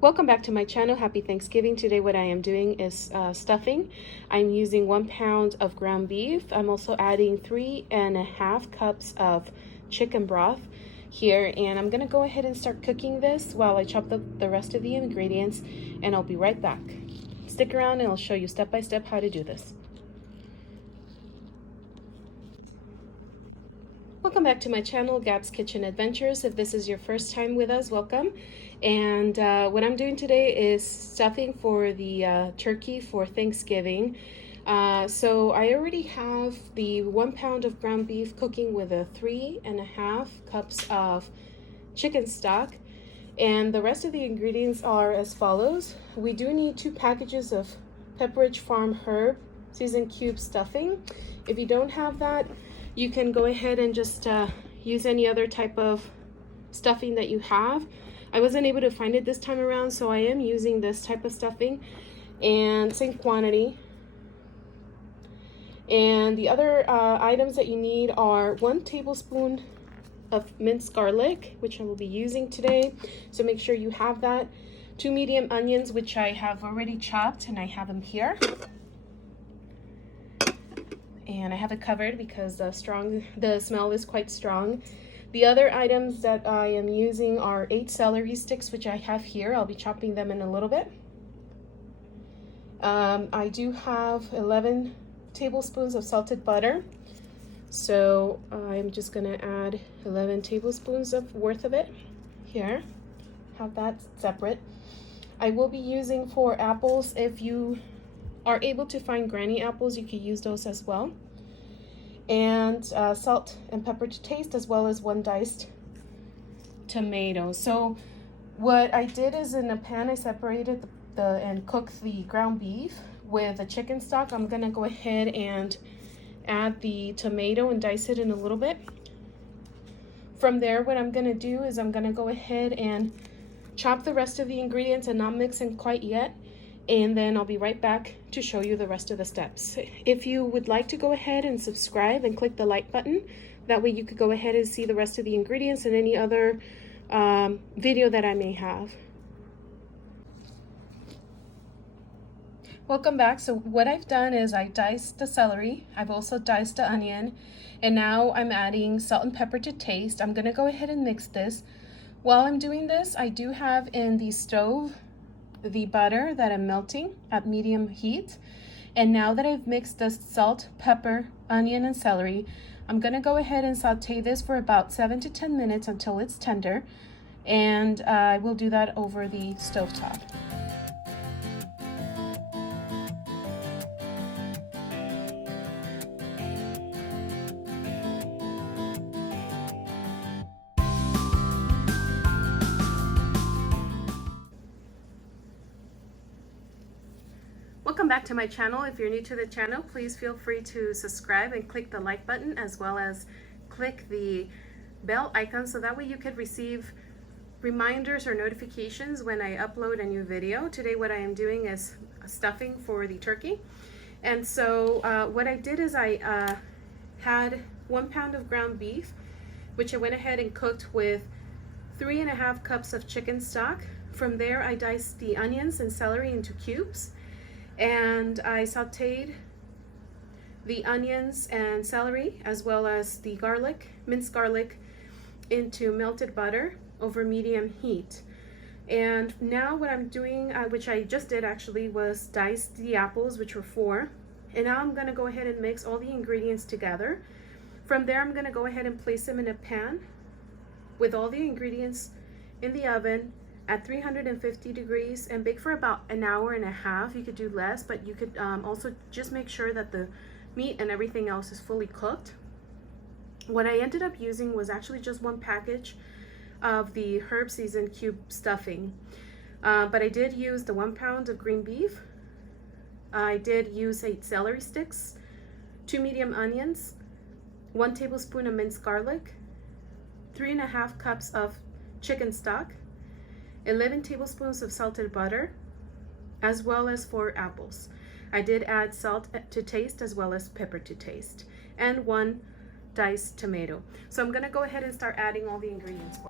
Welcome back to my channel. Happy Thanksgiving. Today what I am doing is stuffing. I'm using 1 pound of ground beef. I'm also adding 3.5 cups of chicken broth here, and I'm gonna go ahead and start cooking this while I chop the rest of the ingredients, and I'll be right back. Stick around and I'll show you step by step how to do this. Welcome back to my channel, Gabs Kitchen Adventures. If this is your first time with us, welcome. And what I'm doing today is stuffing for the turkey for Thanksgiving. So I already have the 1 pound of ground beef cooking with 3.5 cups of chicken stock. And the rest of the ingredients are as follows. We do need 2 packages of Pepperidge Farm herb seasoned cube stuffing. If you don't have that, you can go ahead and just use any other type of stuffing that you have. I wasn't able to find it this time around, so I am using this type of stuffing, and same quantity. And the other items that you need are 1 tablespoon of minced garlic, which I will be using today, so make sure you have that. 2 medium onions, which I have already chopped, and I have them here. And I have it covered because the smell is quite strong. The other items that I am using are 8 celery sticks, which I have here. I'll be chopping them in a little bit. I do have 11 tablespoons of salted butter. So I'm just gonna add 11 tablespoons worth of it here. Have that separate. I will be using 4 apples. If you are able to find granny apples, you could use those as well. And salt and pepper to taste, as well as 1 diced tomato. So what I did is, in a pan, I separated and cooked the ground beef with the chicken stock. I'm gonna go ahead and add the tomato and dice it in a little bit. From there, what I'm gonna do is I'm gonna go ahead and chop the rest of the ingredients and not mix them quite yet. And then I'll be right back to show you the rest of the steps. If you would like to go ahead and subscribe and click the like button, that way you could go ahead and see the rest of the ingredients and any other video that I may have. Welcome back. So what I've done is I diced the celery. I've also diced the onion, and now I'm adding salt and pepper to taste. I'm gonna go ahead and mix this. While I'm doing this, I do have in the stove the butter that I'm melting at medium heat. And now that I've mixed the salt, pepper, onion, and celery, I'm gonna go ahead and saute this for about 7 to 10 minutes until it's tender. And I will do that over the stovetop. Welcome back to my channel. If you're new to the channel, please feel free to subscribe and click the like button, as well as click the bell icon, so that way you can receive reminders or notifications when I upload a new video. Today what I am doing is stuffing for the turkey. And so what I did is I had 1 pound of ground beef, which I went ahead and cooked with 3.5 cups of chicken stock. From there, I diced the onions and celery into cubes. And I sauteed the onions and celery, as well as the garlic, minced garlic, into melted butter over medium heat. And now what I'm doing, which I just did actually, was dice the apples, which were 4. And now I'm gonna go ahead and mix all the ingredients together. From there, I'm gonna go ahead and place them in a pan with all the ingredients in the oven at 350 degrees and bake for about 1.5 hours. You could do less, but you could also just make sure that the meat and everything else is fully cooked. What I ended up using was actually just 1 package of the herb seasoned cube stuffing. But I did use the 1 pound of green beef. I did use 8 celery sticks, 2 medium onions, 1 tablespoon of minced garlic, 3.5 cups of chicken stock, 11 tablespoons of salted butter, as well as 4 apples. I did add salt to taste, as well as pepper to taste, and 1 diced tomato. So I'm gonna go ahead and start adding all the ingredients for